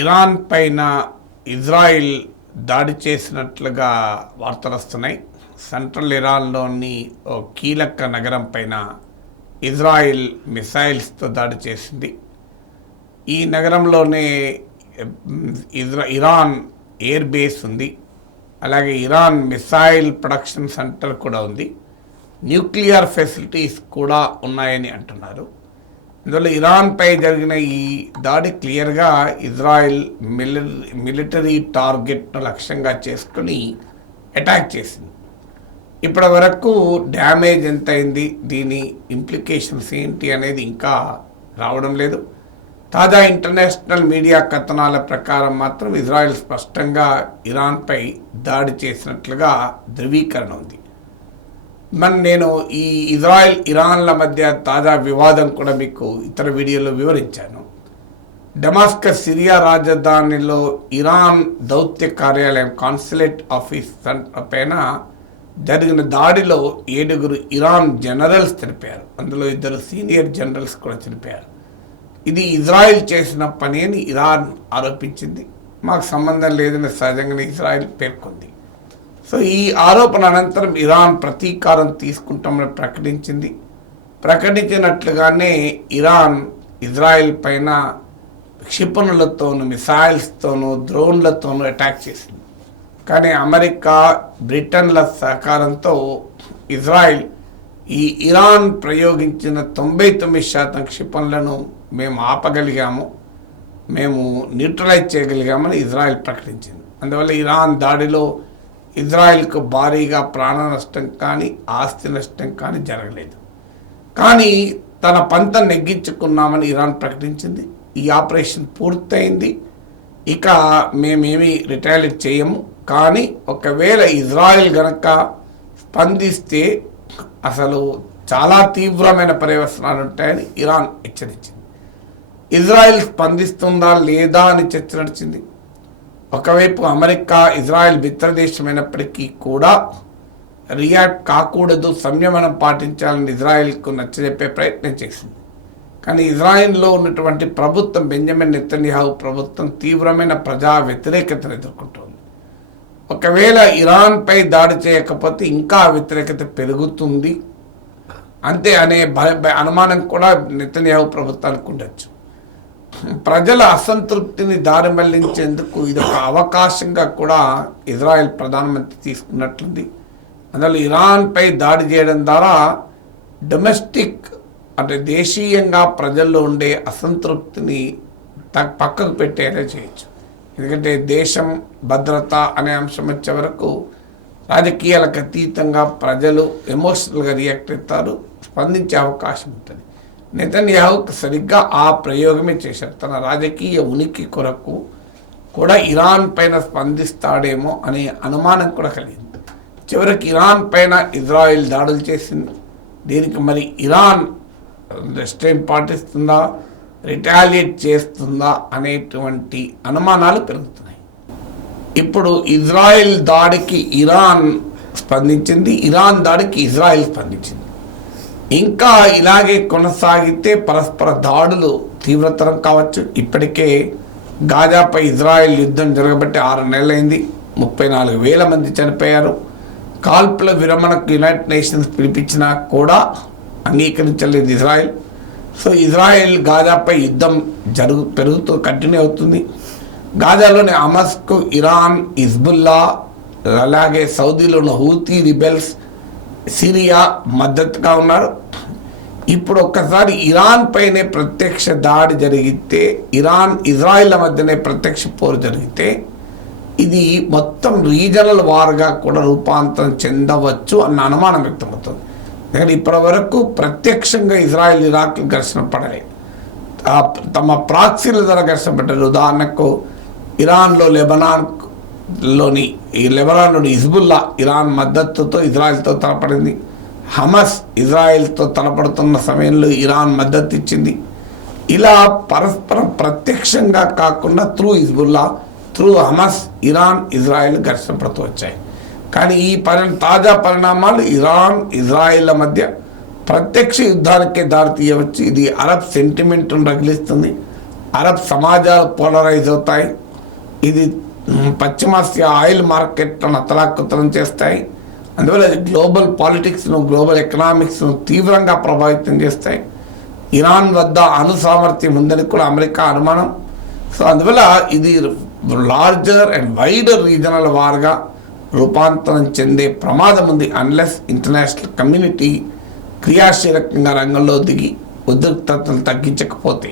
Iran పైన Israel దాడి చేసినట్లుగా వార్తలు వస్తున్నాయి. సెంట్రల్ ఇరాన్లోని ఓ కీలక నగరం పైన ఇజ్రాయిల్ మిసైల్స్తో దాడి చేసింది. ఈ నగరంలోనే ఇరాన్ ఎయిర్ బేస్ ఉంది. అలాగే ఇరాన్ మిసైల్ ప్రొడక్షన్ సెంటర్ కూడా ఉంది. న్యూక్లియర్ ఫెసిలిటీస్ కూడా ఉన్నాయని అంటున్నారు. ఇందులో ఇరాన్పై జరిగిన ఈ దాడి క్లియర్గా ఇజ్రాయెల్ మిలిటరీ టార్గెట్ను లక్ష్యంగా చేసుకుని అటాక్ చేసింది. ఇప్పటి వరకు డ్యామేజ్ ఎంత అయింది, దీని ఇంప్లికేషన్స్ ఏంటి అనేది ఇంకా రావడం లేదు. తాజా ఇంటర్నేషనల్ మీడియా కథనాల ప్రకారం మాత్రం ఇజ్రాయెల్ స్పష్టంగా ఇరాన్పై దాడి చేసినట్లుగా ధృవీకరణ ఉంది. నేను ఈ ఇజ్రాయెల్ ఇరాన్ల మధ్య తాజా వివాదం కూడా మీకు ఇతర వీడియోలో వివరించాను. డమాస్కస్ సిరియా రాజధానిలో ఇరాన్ దౌత్య కార్యాలయం కాన్సులేట్ ఆఫీస్ పైన జరిగిన దాడిలో 7 ఇరాన్ జనరల్స్ చనిపోయారు. అందులో 2 సీనియర్ జనరల్స్ కూడా చనిపోయారు. ఇది ఇజ్రాయెల్ చేసిన పని అని ఇరాన్ ఆరోపించింది. మాకు సంబంధం లేదని సహజంగానే ఇజ్రాయెల్ పేర్కొంది. సో ఈ ఆరోపణ అనంతరం ఇరాన్ ప్రతీకారం తీసుకుంటామని ప్రకటించినట్లుగానే ఇరాన్ ఇజ్రాయెల్ పైన క్షిపణులతోనూ మిసైల్స్తోనూ డ్రోన్లతోనూ అటాక్ చేసింది. కానీ అమెరికా బ్రిటన్ల సహకారంతో ఇజ్రాయెల్ ఈ ఇరాన్ ప్రయోగించిన 99% క్షిపణులను మేము ఆపగలిగాము, మేము న్యూట్రలైజ్ చేయగలిగామని ఇజ్రాయెల్ ప్రకటించింది. అందువల్ల ఇరాన్ దాడిలో ఇజ్రాయెల్కు భారీగా ప్రాణ నష్టం కానీ ఆస్తి నష్టం కానీ జరగలేదు. కానీ తన పంత నెగ్గించుకున్నామని ఇరాన్ ప్రకటించింది. ఈ ఆపరేషన్ పూర్తయింది, ఇక మేమేమి రిటాలియేట్ చేయము. కానీ ఒకవేళ ఇజ్రాయెల్ గనక స్పందిస్తే అసలు చాలా తీవ్రమైన పర్యవసనాలు ఉంటాయని ఇరాన్ హెచ్చరించింది. ఇజ్రాయెల్ స్పందిస్తుందా లేదా అని చర్చ నడిచింది. ఒకవైపు అమెరికా ఇజ్రాయెల్ మిత్రదేశమైనప్పటికీ కూడా రియాక్ట్ కాకూడదు, సంయమనం పాటించాలని ఇజ్రాయెల్కు నచ్చజెప్పే ప్రయత్నం చేసింది. కానీ ఇజ్రాయెల్లో ఉన్నటువంటి ప్రభుత్వం, బెంజమిన్ నెతన్యాహు ప్రభుత్వం తీవ్రమైన ప్రజా వ్యతిరేకతను ఎదుర్కొంటోంది. ఒకవేళ ఇరాన్పై దాడి చేయకపోతే ఇంకా వ్యతిరేకత పెరుగుతుంది అంతే అనే అనుమానం కూడా నెతన్యాహు ప్రభుత్వానికి ఉండొచ్చు. ప్రజల అసంతృప్తిని దారి మళ్లించేందుకు ఇది ఒక అవకాశంగా కూడా ఇజ్రాయెల్ ప్రధానమంత్రి తీసుకున్నట్లుంది. అందులో ఇరాన్పై దాడి చేయడం ద్వారా డొమెస్టిక్ అంటే దేశీయంగా ప్రజల్లో ఉండే అసంతృప్తిని పక్కకు పెట్టేలా చేయొచ్చు. ఎందుకంటే దేశం భద్రత అనే అంశం వచ్చే వరకు రాజకీయాలకు అతీతంగా ప్రజలు ఎమోషనల్గా రియాక్ట్ అవుతారు, స్పందించే అవకాశం ఉంటుంది. నెతన్యాహు సరిగ్గా ఆ ప్రయోగమే చేశారు. తన రాజకీయ ఉనికి కొరకు కూడా ఇరాన్ పైన స్పందిస్తాడేమో అనే అనుమానం కూడా కలిగింది. చివరికి ఇరాన్ పైన ఇజ్రాయెల్ దాడులు చేసింది. దీనికి మరి ఇరాన్ రెస్ట్రెయిన్ పాటిస్తుందా, రిటాలియేట్ చేస్తుందా అనేటువంటి అనుమానాలు పెరుగుతున్నాయి. ఇప్పుడు ఇజ్రాయెల్ దాడికి ఇరాన్ స్పందించింది, ఇరాన్ దాడికి ఇజ్రాయెల్ స్పందించింది. ఇంకా ఇలాగే కొనసాగితే పరస్పర దాడులు తీవ్రతరం కావచ్చు. ఇప్పటికే గాజాపై ఇజ్రాయెల్ యుద్ధం జరగబట్టి 6 నెలలైంది. 34,000 మంది చనిపోయారు. కాల్పుల విరమణకు యునైటెడ్ నేషన్స్ పిలిపించినా కూడా అంగీకరించలేదు ఇజ్రాయెల్. సో ఇజ్రాయెల్ గాజాపై యుద్ధం పెరుగుతూ కంటిన్యూ అవుతుంది. గాజాలోని హమాస్కు ఇరాన్, హిజ్బుల్లా, అలాగే సౌదీలో ఉన్న హూతీ రిబెల్స్, సిరియా మద్దతుగా ఉన్నారు. ఇప్పుడు ఒక్కసారి ఇరాన్ పైనే ప్రత్యక్ష దాడి జరిగితే, ఇరాన్ ఇజ్రాయెల్ మధ్యనే ప్రత్యక్ష పోరు జరిగితే ఇది మొత్తం రీజనల్ వార్గా కూడా రూపాంతరం చెందవచ్చు అన్న అనుమానం వ్యక్తమవుతుంది. ఎందుకంటే ఇప్పటి వరకు ప్రత్యక్షంగా ఇజ్రాయెల్ ఇరాక్ ఘర్షణ పడలేదు, తమ ప్రాక్సీల ద్వారా ఘర్షణ పడ్డారు. ఉదాహరణకు ఇరాన్లో లెబనాన్లోని హిజ్బుల్లా ఇరాన్ మద్దతుతో ఇజ్రాయెల్తో తలపడింది. హమాస్ ఇజ్రాయెల్తో తలపడుతున్న సమయంలో ఇరాన్ మద్దతు ఇచ్చింది. ఇలా పరస్పరం ప్రత్యక్షంగా కాకుండా through Hezbollah, through Hamas, Iran Israel ఘర్షణ పడుతూ వచ్చాయి. కానీ ఈ తాజా పరిణామాలు ఇరాన్ ఇజ్రాయెల్ల మధ్య ప్రత్యక్ష యుద్ధానికే దారి తీయవచ్చు. ఇది అరబ్ సెంటిమెంట్ను రగిలిస్తుంది. అరబ్ సమాజాలు పోలరైజ్ అవుతాయి. ఇది పశ్చిమాసియా ఆయిల్ మార్కెట్లను అతలాకుతలం చేస్తాయి. అందువల్ల అది గ్లోబల్ పాలిటిక్స్ను, గ్లోబల్ ఎకనామిక్స్ను తీవ్రంగా ప్రభావితం చేస్తాయి. ఇరాన్ వద్ద అణు సామర్థ్యం ఉందని కూడా అమెరికా అనుమానం. సో అందువల్ల ఇది లార్జర్ అండ్ వైడర్ రీజనల్ వార్గా రూపాంతరం చెందే ప్రమాదం ఉంది, అన్లెస్ ఇంటర్నేషనల్ కమ్యూనిటీ క్రియాశీలకంగా రంగంలో దిగి ఉద్రిక్తతలు తగ్గించకపోతే.